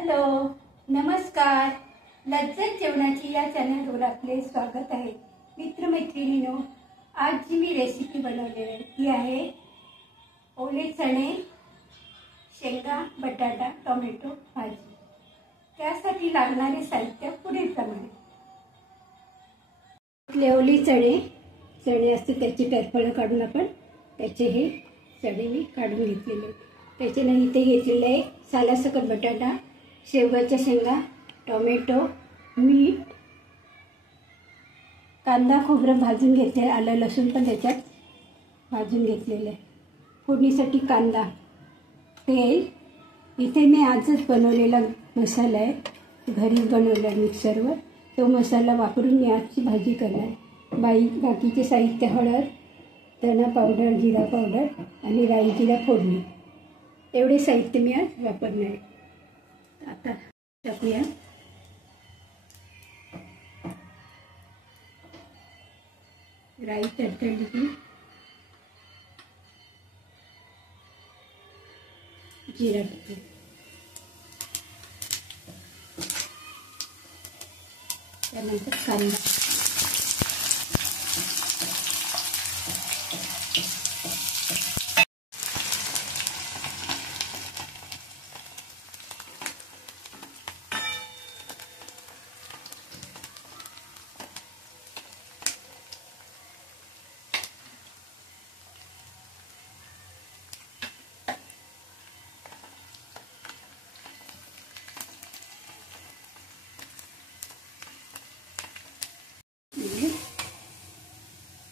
Hello, नमस्कार. लज्जत जेवणाची या चॅनलवर आपले स्वागत आहे. मित्रमैत्रिणींनो, आज जी मी रेसिपी बनवली आहे ती आहे ओले चणे, शेंगा, बटाटा, टोमॅटो भाजी. त्यासाठी लागणारे साहित्य पुढीलप्रमाणे. ओले चणे असते त्याची टरफळं काढून आपण त्याचे हे चणे मी काढून घेतलेले. त्याच्यानंतर इथे घेतलेले आहे सालासकट बटाटा, शेवगाच्या शेंगा, टोमॅटो, मीठ, कांदा खोबरं भाजून घेतले, आलं लसूण पण त्याच्यात भाजून घेतलेले. फोडणीसाठी कांदा, तेल. इथे मी आजच बनवलेला मसाला आहे, घरीच बनवला मिक्सरवर. तो मसाला वापरून मी आजची भाजी करणार. बाकीचे साहित्य हळद, धना पावडर, जिरा पावडर आणि राई जिरा फोडणी. एवढे साहित्य मी आज वापरणार आहे. आता टाकूया राई तडतडली की जिरा टाकू, त्यानंतर कांदा,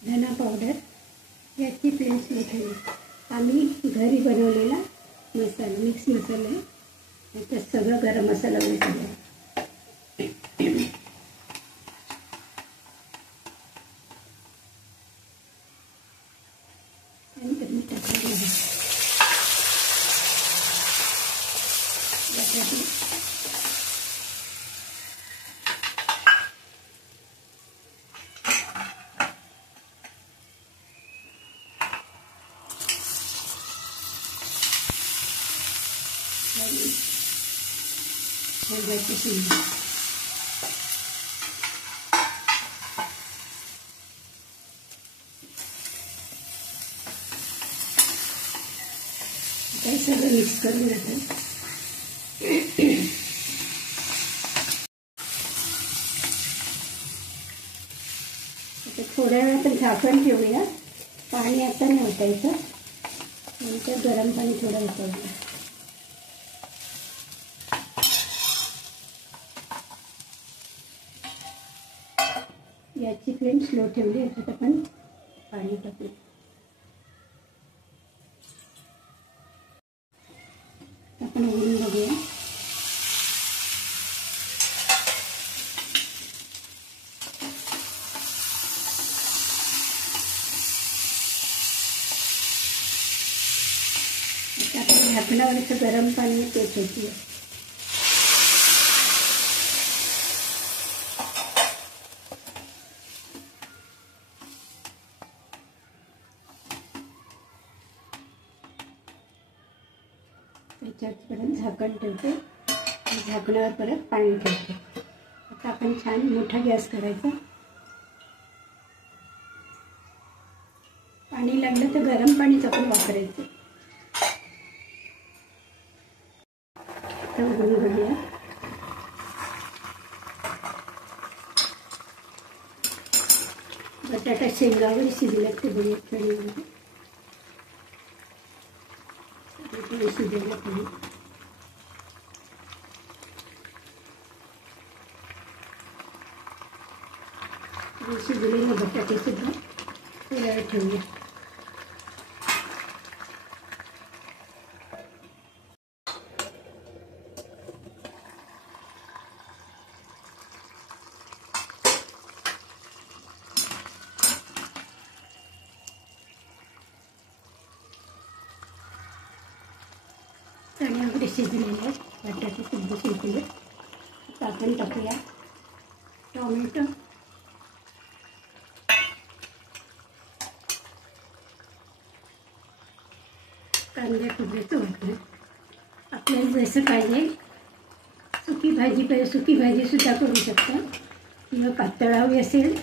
धना पावडर. याची पेस्ट ठेवली. आम्ही घरी बनवलेला मसाला, मिक्स मसाला आहे. त्याच्यात सगळं गरम मसाला वगैरे शेवगाची शेंगा. हे सगळं मिक्स करून घेतो. थोड्या वेळ आपण झाकण ठेवूया. पाणी आता नाही ओतायचं, नंतर गरम पाणी थोडं ओतायचं. याची फ्लेम स्लो ठेवली. याच्यात आपण पाणी टाकू. आपण उघडून बघूया. आता आपण झाकणावरचं गरम पाणी ते ठेवूया. त्याच्यापर्यंत झाकण ठेवते. झाकणावर परत पाणी ठेवते. आता आपण छान मोठा गॅस करायचा. पाणी लागलं तर गरम पाणीच आपण वापरायचं. उघडून बघूया. बटाटा शेंगावर शिजल्यात ते बघूया. कढीमध्ये शिजवलं पाणी. शिजलेले बटाटे सुद्धा थोड्या वेळ ठेवूया. चणे वगैरे शिजलेले आहेत, बटाटे सुद्धा शिजले. आता आपण टाकूया टोमॅटो, कांदा खोबऱ्याचं वाटण. आपल्याला जसं पाहिजे सुकी भाजी सुद्धा करू शकता किंवा पातळ हवी असेल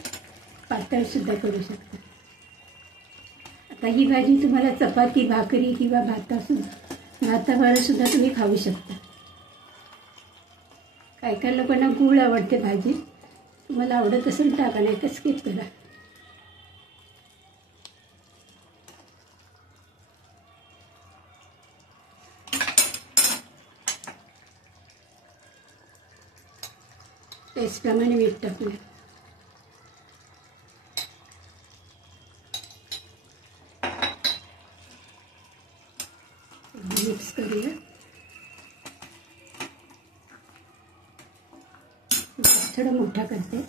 पातळ सुद्धा करू शकता. आता ही भाजी तुम्हाला चपाती भाकरी किंवा भाताबरोबर सुद्धा तुम्ही खाऊ शकता. काही काही लोकांना गूळ आवडते भाजी. तुम्हाला आवडत असेल टाका, नाही तर स्किप करा. टेस्टप्रमाणे मीठ टाकूया. मिक्स करूया. थोडा मोठा करते.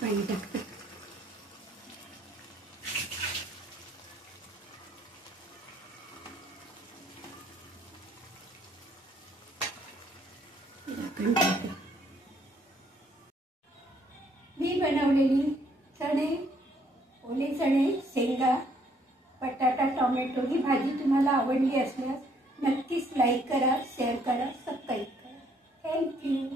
पाणी टाकते. मी बनवलेली चणे, ओले चणे, शेंगा, बटाटा, टोमॅटो ही भाजी तुम्हाला आवडली असल्यास नक्कीच लाईक करा, शेअर करा, सबस्क्राईब करा. थँक्यू.